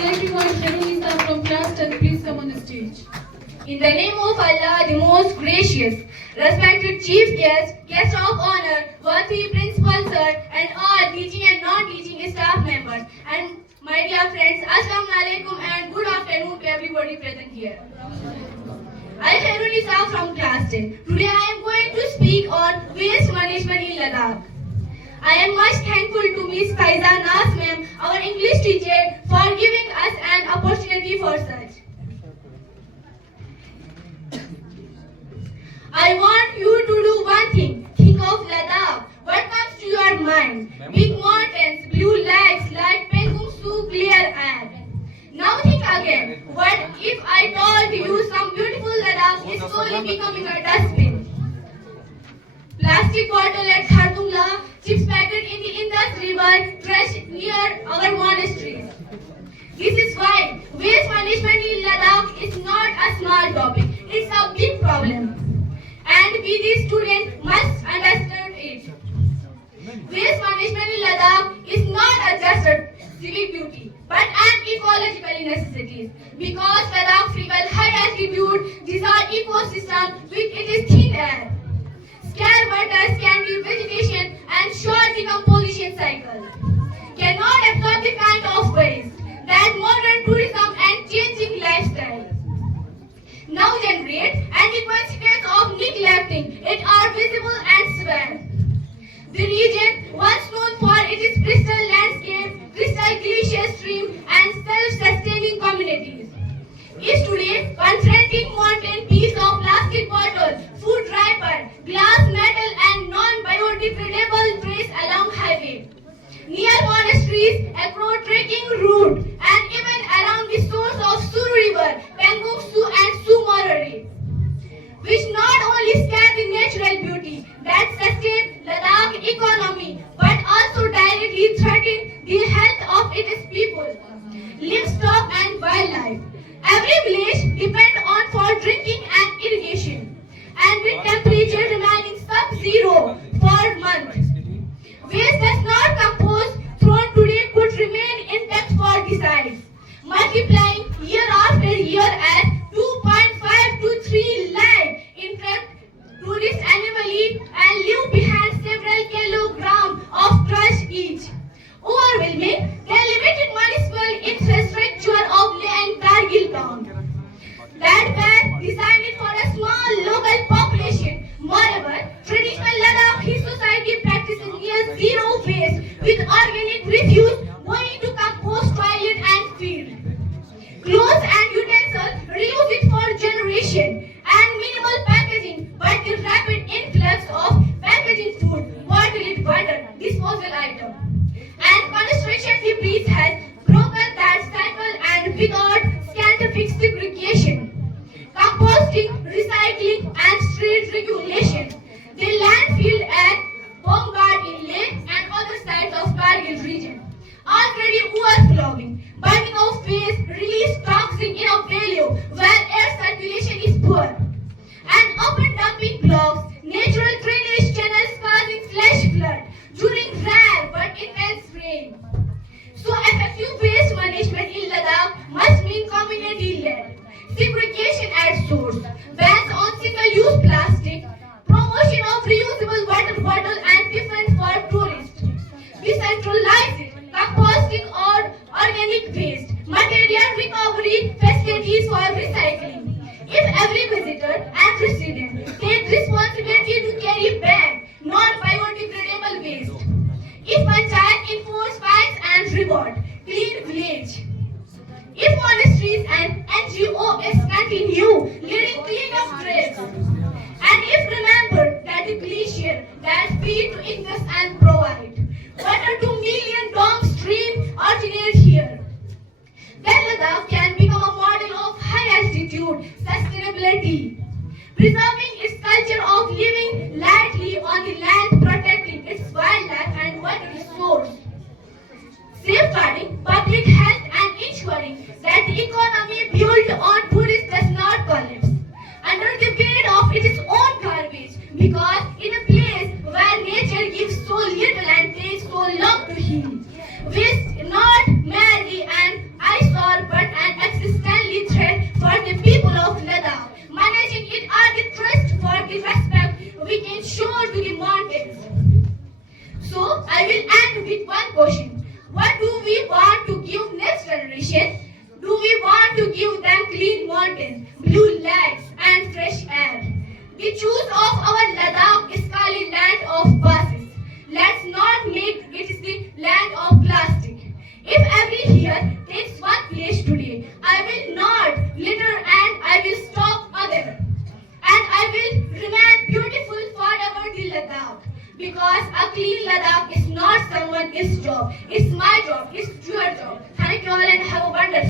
like to invite Harunisa from class 10. Please come on the stage. In the name of Allah, the most gracious, respected chief guest, guest of honor, worthy principal sir, and all teaching and non-teaching staff members, and my dear friends, Assalamu alaikum and good afternoon to everybody present here. I am Harunisa from class 10. Today I am going to speak on waste management in Ladakh. I am much thankful to Miss Faiza Nas ma'am, our English teacher, for giving us an opportunity for such. I want you to do one thing. Think of Ladakh. What comes to your mind? Big mountains, blue lakes, like Pengtung Su, clear air. Now think again. What if I told you some beautiful Ladakh is slowly becoming a dustbin? Plastic bottle at Khartungla, chips packet in the Indus River, trash near our monasteries. This is why waste management in Ladakh is not a small topic. It's a big problem. And we the students must understand it. Waste management in Ladakh is not just a civic duty, but an ecological necessity. Because Ladakh frequent high altitude, these are ecosystem with its thin air. Scarce water, scanty vegetation, and short decomposition cycle cannot absorb the kind of waste that modern tourism and changing lifestyle now generate, and the consequence of neglecting it are visible and severe. The region, once known for its crystal landscape, crystal glacier stream, and self-sustaining communities, is today confronting mountain peaks of plastic bottles, food wrapper, glass, metal, and non-biodegradable trash along highway, near monasteries, across trekking route, and even around the source of Suru River, Pengtung Su and Su Morari, which not only scan the natural beauty that sustain Ladakh economy, but also directly threaten the health of its people, livestock and wildlife. Every village depends on for drinking and irrigation, and with temperature remaining sub-zero for months. Waste does not compose thrown today could remain intact for decades, multiplying year after year at 2.5 to 3 lakh infect tourists annually and leave behind several kilograms of trash each, overwhelming the limited municipal infrastructure of Leh and Kargil town that were designed for a small local population. Moreover, traditional Ladakhi society practices near zero waste with organic refuse going to compost, toilet and feed. Clothes and utensils reuse it for generation and minimal packaging, but the rapid influx of packaging food, bottled water, disposal item, and construction debris has broken that cycle, and without scientific segregation, composting, recycling, and street regulation, the landfill at Bongard in Leh and other sites of Kargil region already overflowing. Burning of waste release toxin in a value where air circulation is poor, and open dumping blocks, natural drainage channels causing flash flood during rare but intense rain. So effective waste management in Ladakh must mean community-led, segregation at source, bans on single-use plastic, promotion of reusable water bottle and tiffin for tourists, decentralized composting or organic waste, material recovery facilities for recycling. If every visitor and resident take responsibility to carry back non-biodegradable waste, if panchayat enforce fines and reward clean village, if monasteries and NGOs continue leading clean-up trips, and if remember that the glacier that feed to Indus and provide water to million downstream originate here, then Ladakh can become a model of high altitude sustainability, preserving its culture of living lightly on the land, protecting its wildlife and water resource, safeguarding public health and ensuring that the economy built on tourists does not collapse under the weight of its own garbage, because in a place where nature gives so little and takes so long to heal, waste not merely an eyesore I will end with one question. What do we want to give next generation? Do we want to give them clean mountains, blue lakes and fresh air? The choice of our Ladakh is called land of buses. Let's not make it the land of plastic. If every year takes one place today, I will not litter and I will stop other. And I will remain beautiful forever the Ladakh. Because a clean Ladakh is not someone else's job. It's my